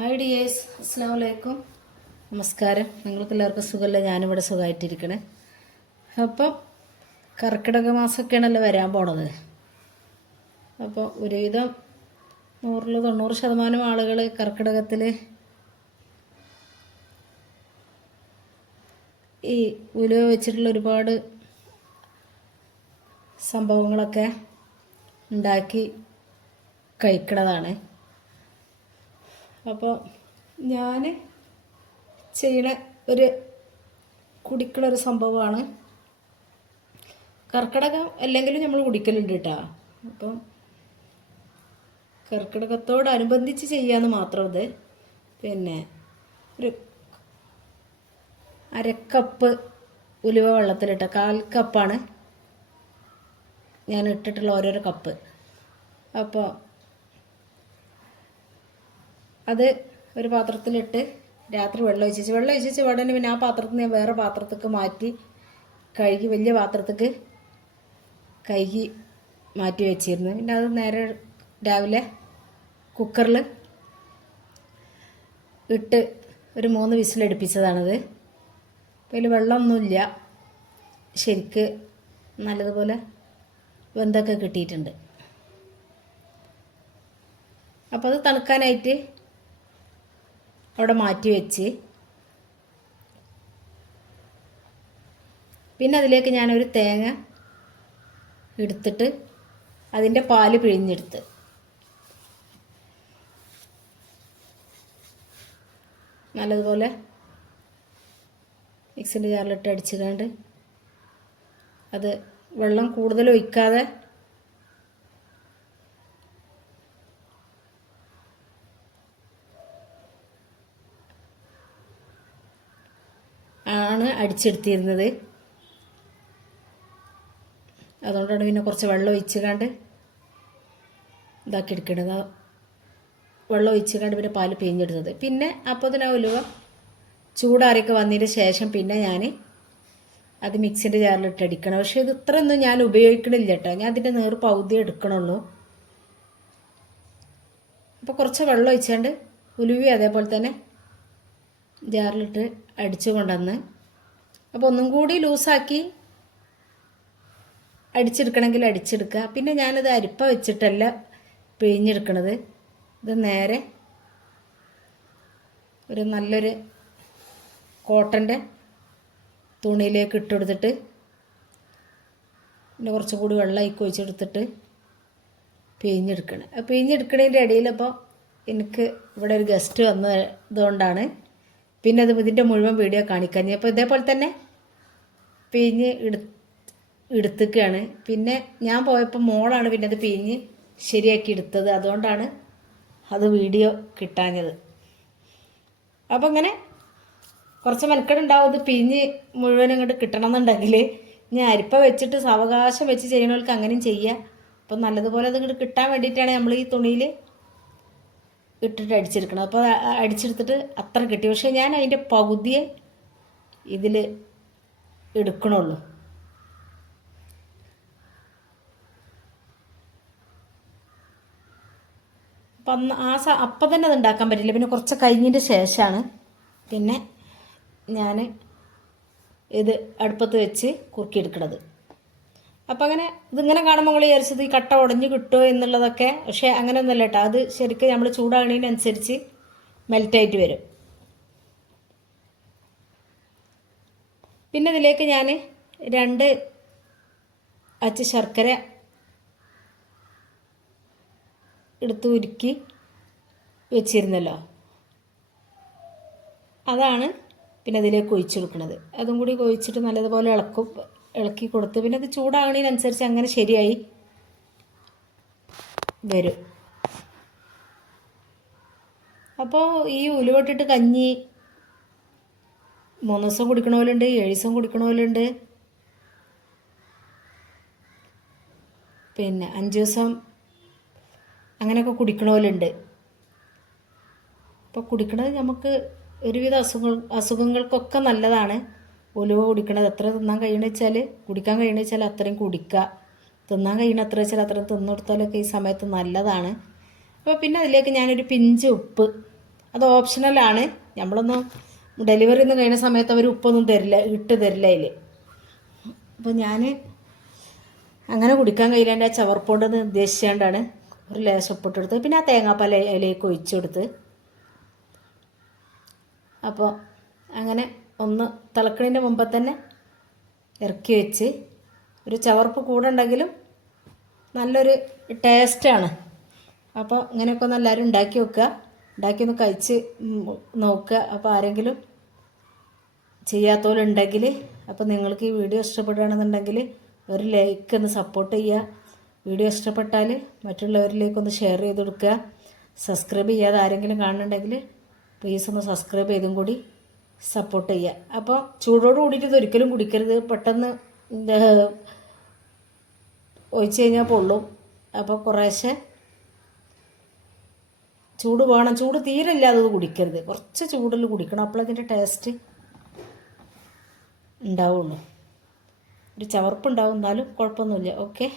Hi dears അസ്സാം വലൈക്കും നമസ്കാരം. നിങ്ങൾക്ക് എല്ലാവർക്കും സുഖമല്ല? ഞാനിവിടെ സുഖമായിട്ടിരിക്കണേ. അപ്പം കർക്കിടക മാസമൊക്കെയാണല്ലോ വരാൻ പോണത്. അപ്പോൾ ഒരുവിധം നൂറിൽ തൊണ്ണൂറ് ശതമാനം ആളുകൾ കർക്കിടകത്തിൽ ഈ ഉലുവ വെച്ചിട്ടുള്ള ഒരുപാട് സംഭവങ്ങളൊക്കെ ഉണ്ടാക്കി കഴിക്കണതാണ്. അപ്പോൾ ഞാൻ ചെയ്യണ ഒരു കുടിക്കണൊരു സംഭവമാണ്. കർക്കിടകം അല്ലെങ്കിലും നമ്മൾ കുടിക്കലുണ്ട് കേട്ടോ അപ്പം കർക്കിടകത്തോടനുബന്ധിച്ച് ചെയ്യാന്ന് മാത്രം ഇത് പിന്നെ ഒരു അരക്കപ്പ് ഉലുവ വെള്ളത്തിലിട്ട കാൽ കപ്പാണ്. ഞാൻ ഇട്ടിട്ടുള്ള ഓരോരോ കപ്പ്. അപ്പോൾ അത് ഒരു പാത്രത്തിലിട്ട് രാത്രി വെള്ളം ഒഴിച്ച് വെള്ളം ഒഴിച്ച് ഉടനെ പിന്നെ ആ പാത്രത്തിൽ നിന്ന് വേറെ പാത്രത്തേക്ക് മാറ്റി കഴുകി വലിയ പാത്രത്തേക്ക് കഴുകി മാറ്റി വെച്ചിരുന്നു. പിന്നെ അത് നേരെ രാവിലെ കുക്കറിൽ ഇട്ട് ഒരു മൂന്ന് വിസിലടുപ്പിച്ചതാണത് അപ്പോൾ അതിൽ വെള്ളമൊന്നുമില്ല. ശരിക്ക് നല്ലതുപോലെ വെന്തൊക്കെ കിട്ടിയിട്ടുണ്ട്. അപ്പോൾ അത് തണുക്കാനായിട്ട് അവിടെ മാറ്റി വെച്ച്. പിന്നെ അതിലേക്ക് ഞാനൊരു തേങ്ങ എടുത്തിട്ട് അതിന്റെ പാൽ പിഴിഞ്ഞെടുത്ത്. നല്ലതുപോലെ മിക്സിന്റെ ജാറിലിട്ട് അടിച്ചുകൊണ്ട് അത് വെള്ളം കൂടുതൽ ഒഴിക്കാതെ ആണ് അടിച്ചെടുത്തിരുന്നത്. അതുകൊണ്ടാണ് പിന്നെ കുറച്ച് വെള്ളം ഒഴിച്ച് കണ്ട് ഇതാക്കി എടുക്കണത്. ആ വെള്ളം ഒഴിച്ച് കണ്ട് പിന്നെ പാൽ പിഴിഞ്ഞെടുത്തത് പിന്നെ അപ്പോൾ തന്നെ ഉലുവ ചൂടാറിയൊക്കെ വന്നതിന് ശേഷം പിന്നെ ഞാൻ അത് മിക്സിന്റെ ജാറിലിട്ട് അടിക്കണം. പക്ഷേ ഇത് ഇത്രയൊന്നും ഞാൻ ഉപയോഗിക്കണില്ല കേട്ടോ. ഞാൻ അതിന്റെ നേർ പൗതി എടുക്കണുള്ളൂ. അപ്പോൾ കുറച്ച് വെള്ളം ഒഴിച്ചാണ്ട് ഉലുവി അതേപോലെ തന്നെ ജാറിലിട്ട് അടിച്ചു കൊണ്ടുവന്ന് അപ്പോൾ ഒന്നും കൂടി ലൂസാക്കി അടിച്ചെടുക്കണമെങ്കിൽ അടിച്ചെടുക്കുക. പിന്നെ ഞാനത് അരിപ്പ വെച്ചിട്ടല്ല പിഴിഞ്ഞെടുക്കണത്. ഇത് നേരെ ഒരു നല്ലൊരു കോട്ടന്റെ തുണിയിലേക്ക് ഇട്ടെടുത്തിട്ട് പിന്നെ കുറച്ചും കൂടി വെള്ളം അയക്കി ഒഴിച്ചെടുത്തിട്ട് പിഴിഞ്ഞെടുക്കണം പിഴിഞ്ഞെടുക്കണതിന്റെ ഇടയിൽ അപ്പോൾ എനിക്ക് ഇവിടെ ഒരു ഗസ്റ്റ് വന്നതുകൊണ്ടാണ് പിന്നെ അത് ഇതിന്റെ മുഴുവൻ വീഡിയോ കാണിക്കാൻ. അപ്പോൾ ഇതേപോലെ തന്നെ പിഴിഞ്ഞ് എടു എടുത്തുകയാണ് പിന്നെ ഞാൻ പോയപ്പോൾ മോളാണ് പിന്നെ അത് പിഴിഞ്ഞ് ശരിയാക്കി എടുത്തത്. അതുകൊണ്ടാണ് അത് വീഡിയോ കിട്ടാഞ്ഞത്. അപ്പോൾ ഇങ്ങനെ കുറച്ച് മെനക്കെടുണ്ടാവും അത് പിഴിഞ്ഞ് മുഴുവൻ ഇങ്ങോട്ട് കിട്ടണം എന്നുണ്ടെങ്കിൽ ഞാൻ അരിപ്പ വെച്ചിട്ട് സാവകാശം വെച്ച് ചെയ്യണവർക്ക് അങ്ങനെയും ചെയ്യുക അപ്പം നല്ലതുപോലെ അത് കിട്ടാൻ വേണ്ടിയിട്ടാണ് നമ്മൾ ഈ തുണിയിൽ ഇട്ടിട്ട് അടിച്ചെടുക്കണം. അപ്പോൾ അടിച്ചെടുത്തിട്ട് അത്ര കിട്ടി. പക്ഷേ ഞാൻ അതിന്റെ പകുതിയെ ഇതിൽ എടുക്കണുള്ളൂ. അപ്പം ആ സ അപ്പം തന്നെ അത് ഉണ്ടാക്കാൻ പറ്റില്ല. പിന്നെ കുറച്ച് കഴിഞ്ഞതിന്റെ ശേഷമാണ് പിന്നെ ഞാൻ ഇത് അടുപ്പത്ത് വെച്ച് കുറുക്കിയെടുക്കണത് അപ്പം അങ്ങനെ ഇതിങ്ങനെ കാണുമ്പോൾ നമ്മൾ വിചാരിച്ചത് ഈ കട്ട ഉടഞ്ഞു കിട്ടുമോ എന്നുള്ളതൊക്കെ പക്ഷേ അങ്ങനെയൊന്നുമല്ല കേട്ടോ അത് ശരിക്കും നമ്മൾ ചൂടാകണതിനനുസരിച്ച് മെൽറ്റായിട്ട് വരും. പിന്നെ ഇതിലേക്ക് ഞാൻ രണ്ട് അച്ച് ശർക്കര എടുത്ത് ഉരുക്കി വെച്ചിരുന്നല്ലോ. അതാണ് പിന്നെ അതിലേക്ക് ഒഴിച്ചു കൊടുക്കുന്നത് അതും കൂടി ഒഴിച്ചിട്ട് നല്ലതുപോലെ ഇളക്കും. ഇളക്കി കൊടുത്ത്. പിന്നെ അത് ചൂടാകണതിനനുസരിച്ച് അങ്ങനെ ശരിയായി വരും. അപ്പോൾ ഈ ഉലുവട്ടിട്ട് കഞ്ഞി മൂന്ന് ദിവസം കുടിക്കണവരുണ്ട് ഏഴ് ദിവസം കുടിക്കണവരുണ്ട് പിന്നെ അഞ്ച് ദിവസം അങ്ങനെയൊക്കെ കുടിക്കണവരുണ്ട് അപ്പോൾ കുടിക്കണത് നമുക്ക് ഒരുവിധ അസുഖ അസുഖങ്ങൾക്കൊക്കെ നല്ലതാണ്. ഉലുവ കുടിക്കണത് എത്ര തിന്നാൻ കഴിയണ വെച്ചാൽ കുടിക്കാൻ കഴിയണ വെച്ചാൽ അത്രയും കുടിക്കുക. തിന്നാൻ കഴിയണ എത്ര വെച്ചാൽ അത്രയും തിന്നു കൊടുത്താലൊക്കെ ഈ സമയത്ത് നല്ലതാണ്. അപ്പോൾ പിന്നെ അതിലേക്ക് ഞാനൊരു പിഞ്ച് ഉപ്പ്. അത് ഓപ്ഷണലാണ് നമ്മളൊന്നും ഡെലിവറി ഒന്നും കഴിയുന്ന സമയത്ത് അവർ ഉപ്പൊന്നും തരില്ല ഇട്ട് തരില്ല അതിൽ. അപ്പോൾ ഞാൻ അങ്ങനെ കുടിക്കാൻ കഴിയില്ല. ആ ചവർപ്പോണ്ടെന്ന് ഉദ്ദേശിച്ചുകൊണ്ടാണ് ഒരു ലേശം ഉപ്പിട്ടെടുത്ത് പിന്നെ ആ തേങ്ങാപ്പാൽ അതിലേക്ക് ഒഴിച്ചു കൊടുത്ത്. അപ്പോൾ അങ്ങനെ ഒന്ന് തിളക്കണതിന്റെ മുമ്പ് തന്നെ ഇറക്കി വെച്ച് ഒരു ചവർപ്പ് കൂടുണ്ടെങ്കിലും നല്ലൊരു ടേസ്റ്റാണ് അപ്പോൾ ഇങ്ങനെയൊക്കെ ഒന്ന് എല്ലാവരും ഉണ്ടാക്കി വെക്കുക. ഉണ്ടാക്കി ഒന്ന് കഴിച്ച് നോക്കുക. അപ്പോൾ ആരെങ്കിലും ചെയ്യാത്തവരുണ്ടെങ്കിൽ അപ്പോൾ നിങ്ങൾക്ക് ഈ വീഡിയോ ഇഷ്ടപ്പെടുകയാണെന്നുണ്ടെങ്കിൽ ഒരു ലൈക്ക് ഒന്ന് സപ്പോർട്ട് ചെയ്യുക. വീഡിയോ ഇഷ്ടപ്പെട്ടാൽ മറ്റുള്ളവരിലേക്ക് ഒന്ന് ഷെയർ ചെയ്ത് കൊടുക്കുക. സബ്സ്ക്രൈബ് ചെയ്യാതെ ആരെങ്കിലും കാണുന്നുണ്ടെങ്കിൽ പ്ലീസ് ഒന്ന് സബ്സ്ക്രൈബ് ചെയ്തും കൂടി. സപ്പോർട്ട് ചെയ്യുക അപ്പോൾ ചൂടോട് കൂടിയിട്ട് ഇത് ഒരിക്കലും കുടിക്കരുത്. പെട്ടെന്ന് ഒഴിച്ചു കഴിഞ്ഞാൽ പൊള്ളും. അപ്പോൾ കുറേശ്ശെ ചൂട് വേണം. ചൂട് തീരെ ഇല്ലാതെ കുടിക്കരുത്. കുറച്ച് ചൂടിൽ കുടിക്കണം. അപ്പോൾ അതിന്റെ ടേസ്റ്റ് ഉണ്ടാവുള്ളൂ. ഒരു ചവർപ്പ് എന്നാലും കുഴപ്പമൊന്നുമില്ല. ഓക്കെ